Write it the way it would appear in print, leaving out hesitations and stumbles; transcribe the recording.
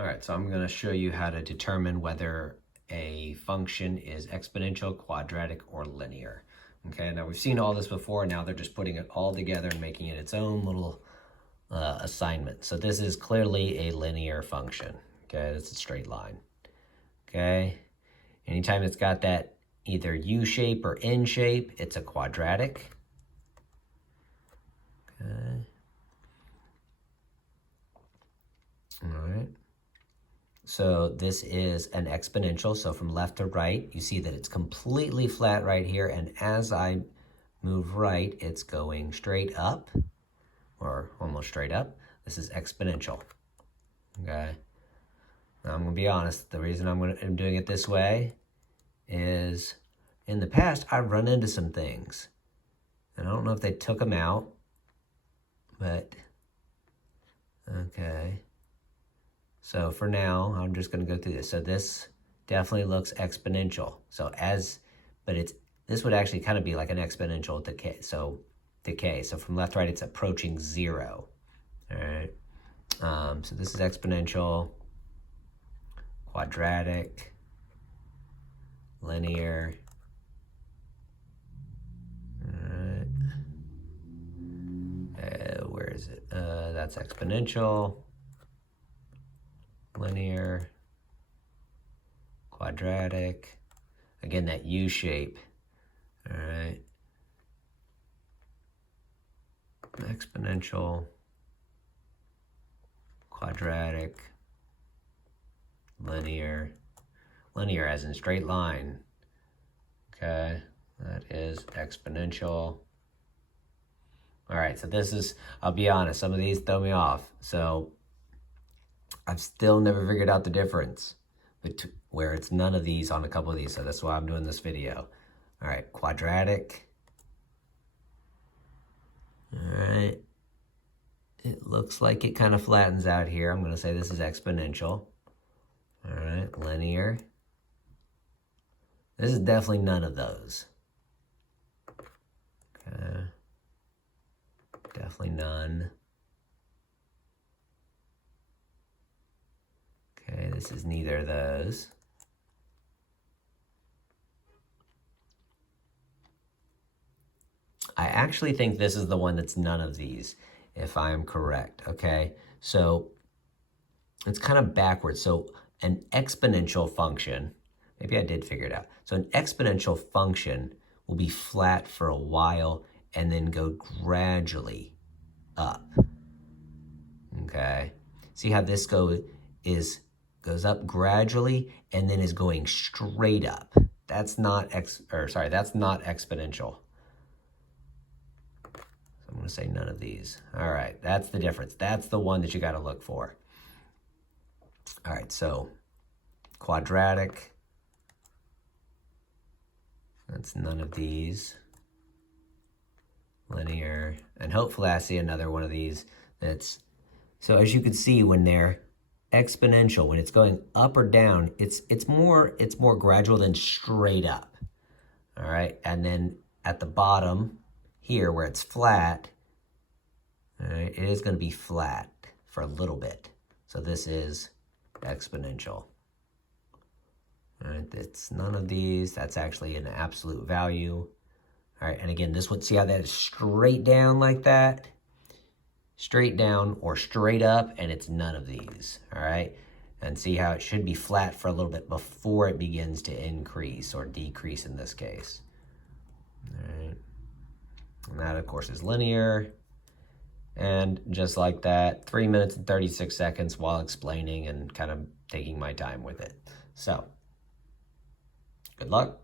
All right, so I'm going to show you how to determine whether a function is exponential, quadratic, or linear. Okay, now we've seen all this before. Now they're just putting it all together and making it its own little assignment. So this is clearly a linear function. Okay, it's a straight line. Okay, anytime it's got that either U shape or N shape, it's a quadratic. Okay. All right. So this is an exponential. So from left to right, you see that it's completely flat right here. And as I move right, it's going straight up or almost straight up. This is exponential. Okay. Now I'm going to be honest. The reason I'm doing it this way is in the past, I've run into some things. And I don't know if they took them out, but okay. So for now, I'm just going to go through this. So this definitely looks exponential. So this would actually kind of be like an exponential decay. So decay. So from left to right, it's approaching 0. All right. So this is exponential, quadratic, linear. All right. Where is it? That's exponential. Linear, quadratic, again, that U shape, all right, exponential, quadratic, linear as in straight line, okay, that is exponential. All right, so this is, I'll be honest, some of these throw me off, so I've still never figured out the difference where it's none of these on a couple of these. So that's why I'm doing this video. All right, quadratic. All right. It looks like it kind of flattens out here. I'm going to say this is exponential. All right, linear. This is definitely none of those. Okay. Definitely none. Okay, this is neither of those. I actually think this is the one that's none of these, if I am correct, okay? So it's kind of backwards. So an exponential function, maybe I did figure it out. So an exponential function will be flat for a while and then go gradually up, okay? See how this goes up gradually and then is going straight up. That's not that's not exponential. So I'm going to say none of these. All right, that's the difference. That's the one that you got to look for. All right, so quadratic. That's none of these. Linear, and hopefully I see another one of these that's, so as you can see when they're exponential, when it's going up or down, it's more gradual than straight up. All right, and then at the bottom here where it's flat, all right, it is going to be flat for a little bit. So this is exponential. All right, it's none of these. That's actually an absolute value. All right, and again, this one, see how that is straight down like that? Straight down or straight up, and it's none of these, all right? And see how it should be flat for a little bit before it begins to increase or decrease in this case. All right, and that, of course, is linear. And just like that, 3 minutes and 36 seconds while explaining and kind of taking my time with it. So, good luck.